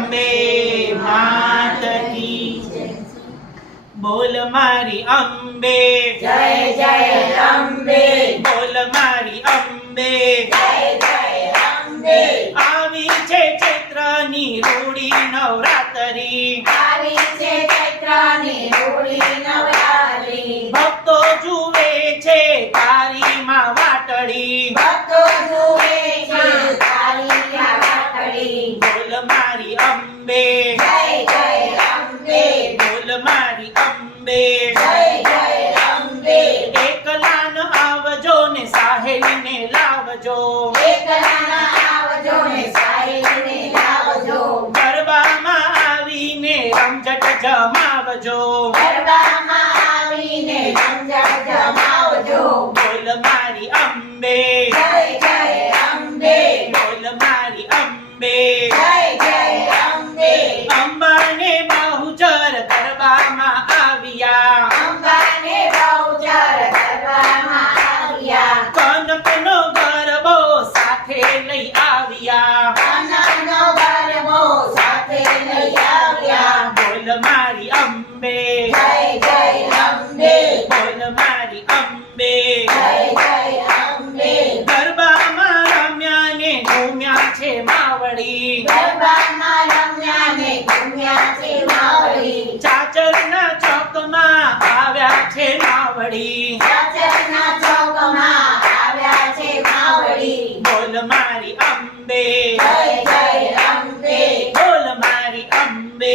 અંબે માત બોલ મારી અંબે. જય જય અંબે. બોલ મારી અંબે. જય જય અંબે. આવી છે ચૈત્રની રૂડી નવરાત્રી. આવી છે ચૈત્રની રૂડી નવરાત્રી. ભક્તો જુએ છે તારી માં વાટડી જો ગરબામાં આવીને જંજાળ જમાવજો. મારી અંબે. જય જય. ગરબામાં રમ્યા ને ઘૂમ્યા છે માવડી ગરબામાં રમ્યા ને ઘૂમ્યા છે માવડી ચાચરના ચોકમાં આવ્યા છે માવડી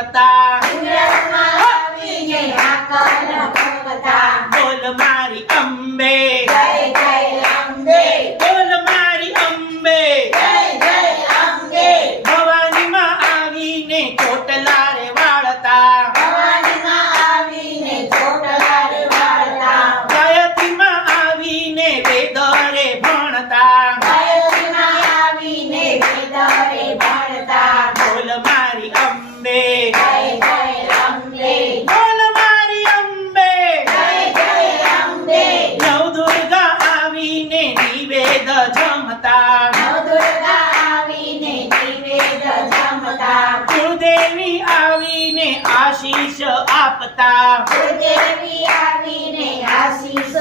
kata આશીષ આપતા. દેવી આવીને આશીષ